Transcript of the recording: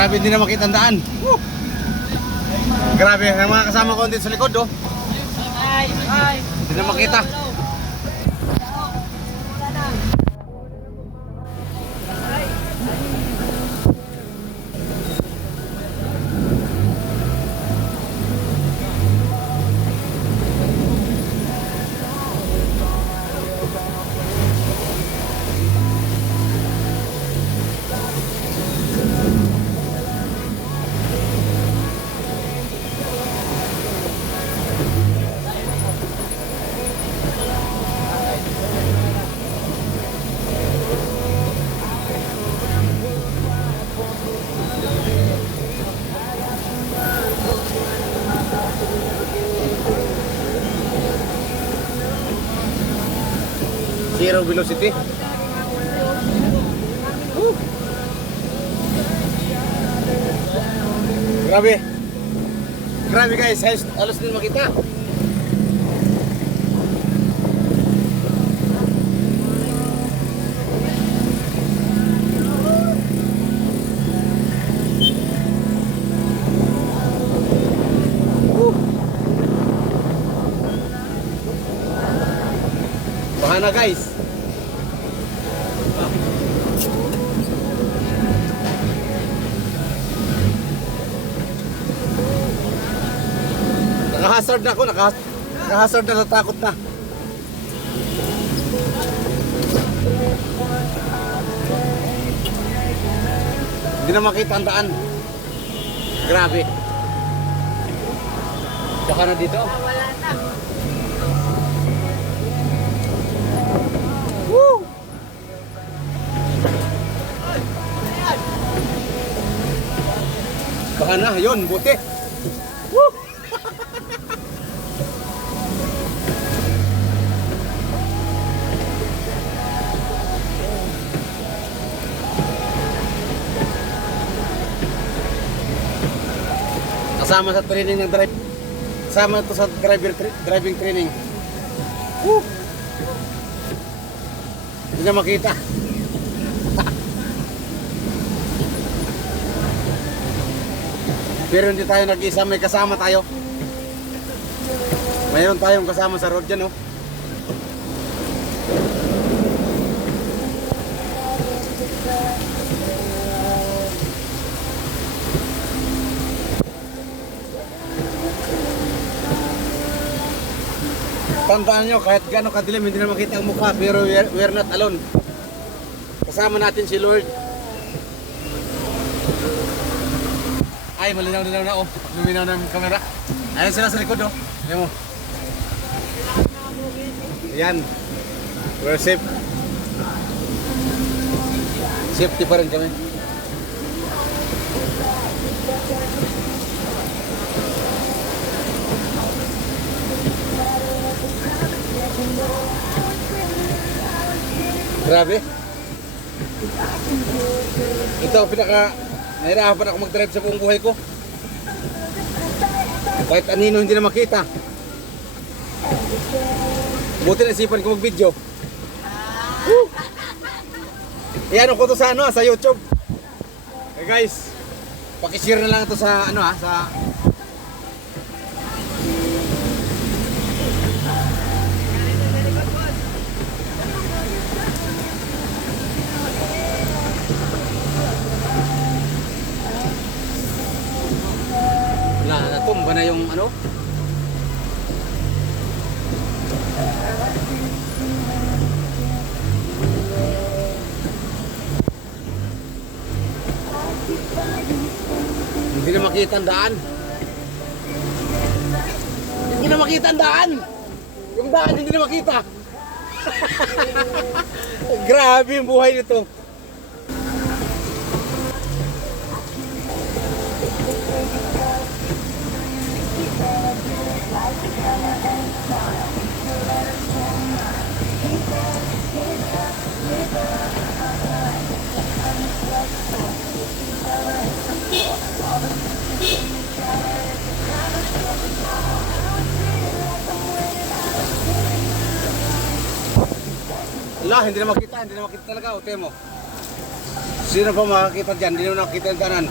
Grabe, hindi na makita ang daan. Woo! Grabe, ang mga kasama ko dito sa likod, oh. Hindi na makita. Zero velocity. Grabe. Grabe guys, halos din makita. Bahana guys. Nakahazard na ako, nakahazard na, natakot na. Hindi na makita ang daan. Grabe. Baka na dito. Wala na. Woo! Baka na, yun, buti. Woo! Kasama sa training ng drive. Kasama to sa driving training. Woo! Hindi na makita. Pero hindi tayo nag-isa, may kasama tayo. Mayroon tayong kasama sa road dyan, oh. Tandaan nyo, kahit gano'ng kadilim, hindi na makita ang mukha, pero we're not alone. Kasama natin si Lord. Ay, malinaw-linaw na, oh. Luminaw na yung camera. Ayan sila sa likod, oh. Ayan mo. Ayan. We're safe. Safety pa rin kami. Grabe. Ito ang nahirapan ako mag-drive sa buong buhay ko. Kahit anino hindi na makita. Buti na isipan ko mag-video. Iyan ko to sa sa YouTube. Okay guys, paki-share na lang ito sa sa natumba na yung hindi na makita ang daan. Hindi na makita ang daan. Yung daan hindi na makita. Grabe yung buhay nito. Ala, hindi na makita talaga, okay mo. Sino pa makakita dyan, hindi na nakakita yung kanan.